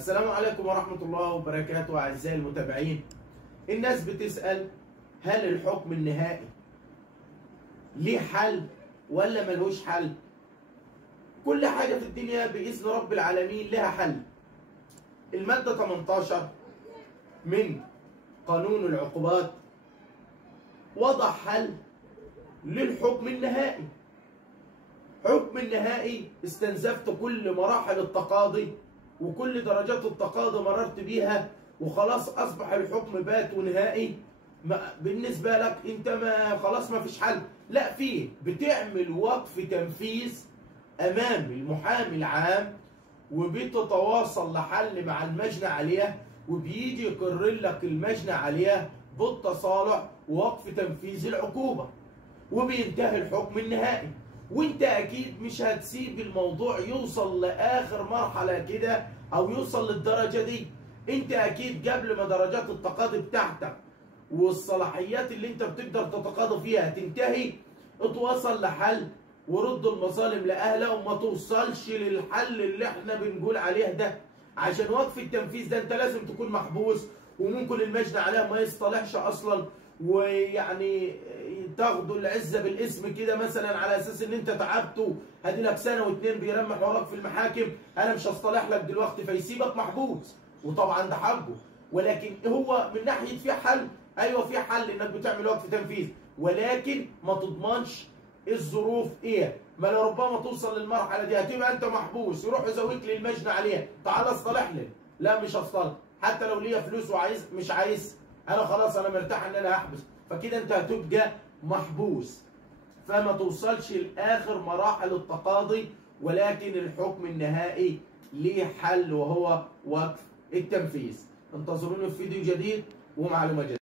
السلام عليكم ورحمة الله وبركاته أعزائي المتابعين. الناس بتسأل هل الحكم النهائي ليه حل ولا ملوش حل؟ كل حاجة في الدنيا بإذن رب العالمين لها حل. المادة 18 من قانون العقوبات وضع حل للحكم النهائي. حكم النهائي استنزفت كل مراحل التقاضي وكل درجات التقاضي مررت بيها وخلاص اصبح الحكم بات ونهائي. بالنسبه لك انت ما خلاص ما فيش حل، لا فيه، بتعمل وقف تنفيذ امام المحامي العام وبتتواصل لحل مع المجنى عليه، وبيجي يقرر لك المجنى عليه بالتصالح ووقف تنفيذ العقوبه وبينتهي الحكم النهائي. وانت اكيد مش هتسيب الموضوع يوصل لاخر مرحله كده او يوصل للدرجه دي. انت اكيد قبل ما درجات التقاضي بتاعتك والصلاحيات اللي انت بتقدر تتقاضى فيها تنتهي اتوصل لحل ورد المظالم لاهلها وما توصلش للحل اللي احنا بنقول عليه ده. عشان وقف التنفيذ ده انت لازم تكون محبوس وممكن المجنى عليها ما يصطلحش اصلا، ويعني تاخدوا العزه بالاسم كده مثلا على اساس ان انت تعبته هدي لك سنه واتنين بيرمح وراك في المحاكم، انا مش هصطلح لك دلوقتي فيسيبك محبوس، وطبعا ده حقه. ولكن هو من ناحيه في حل، ايوه في حل انك بتعمل وقف تنفيذ، ولكن ما تضمنش الظروف ايه، ما لربما توصل للمرحله دي هتبقى انت محبوس يروح يزويك للمجنى عليه تعال اصطلح لي، لا مش هصطلح حتى لو ليا فلوس وعايز مش عايز، انا خلاص انا مرتاح ان انا هحبس، فكده انت هتبقى محبوس. فما توصلش لاخر مراحل التقاضي، ولكن الحكم النهائي ليه حل وهو وقف التنفيذ. انتظرونا في فيديو جديد ومعلومه جديده.